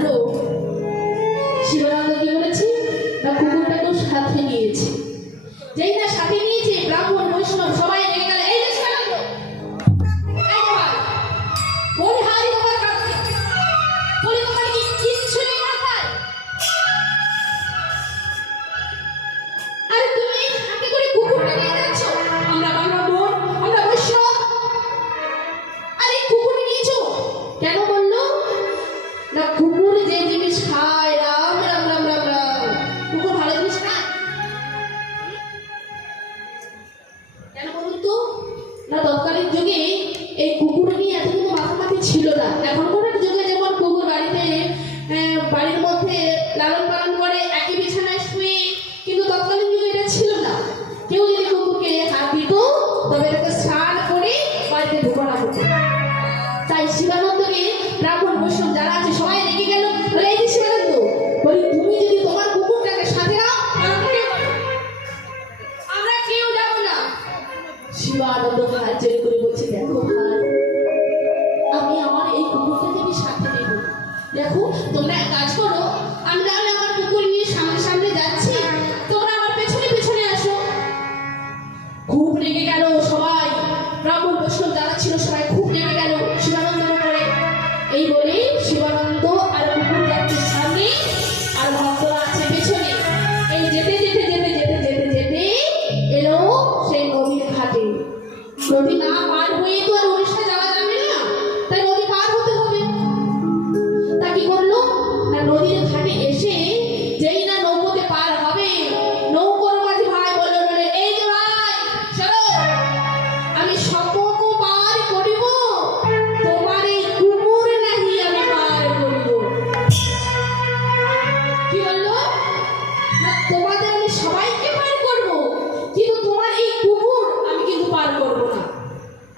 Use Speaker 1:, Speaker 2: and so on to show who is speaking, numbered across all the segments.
Speaker 1: কি সাথে নিয়েছে। যেই না সাথে নিয়েছে ব্রাহ্মণ বৈষ্ণব সবাই লালন পালন করে একই বিছানায় শুয়ে তোমাদের আমি সবাইকে পার করব, কিন্তু তোমার এই কুকুর আমি কিন্তু পার করব না।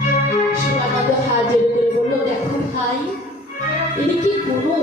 Speaker 1: সে শিবানন্দ হাত জোর করে বলল, দেখো ভাই ইনি কি কোনো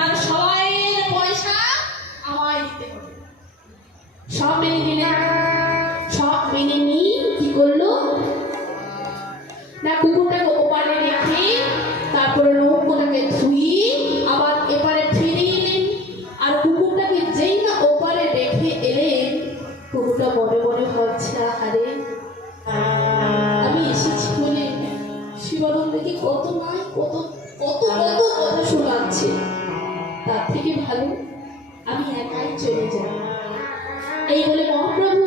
Speaker 1: তার সবাইয়ের পয়সা আমায় দিতে হবে। সব মিলিয়ে চলে যাই এই বলে মহাপ্রভু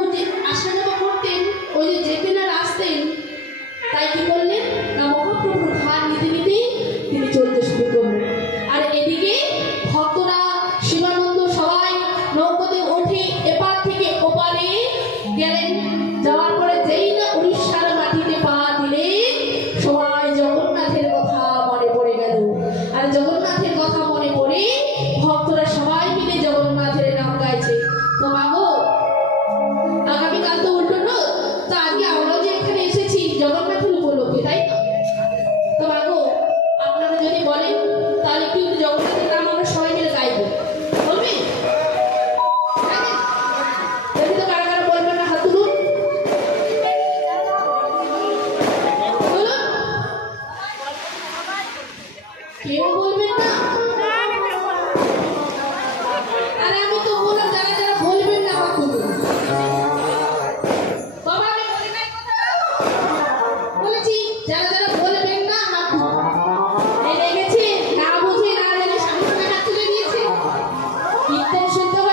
Speaker 1: até Gedeão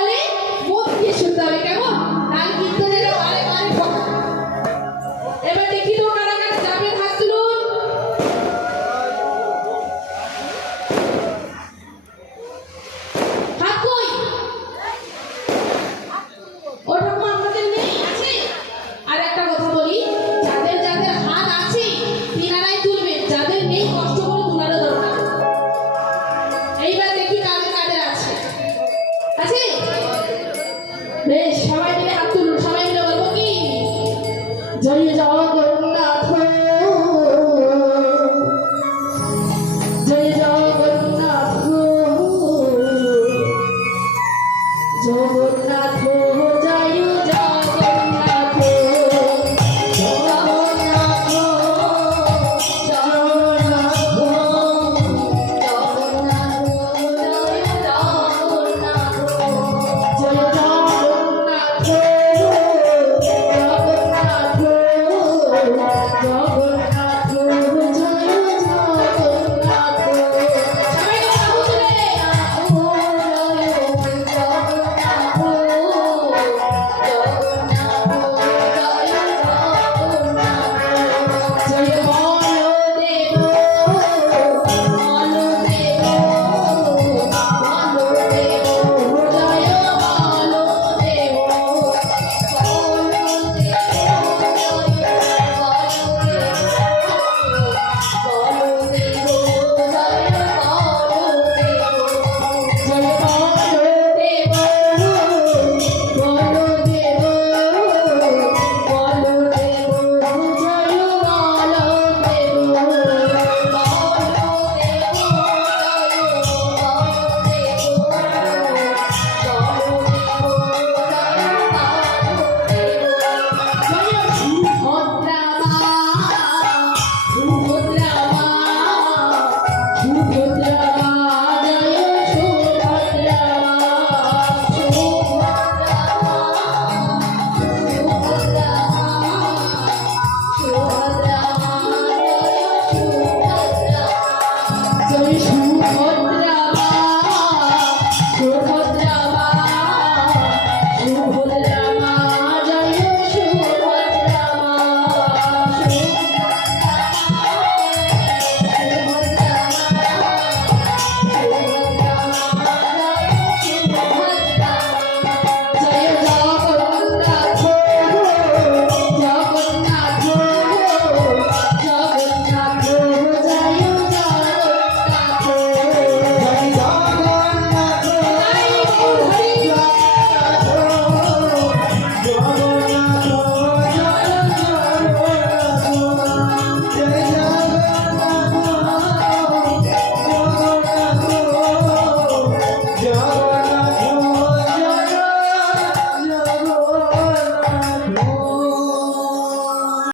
Speaker 1: জগন্নাথ জয় জগন্নাথ জগন্নাথ জয় জগন্নাথ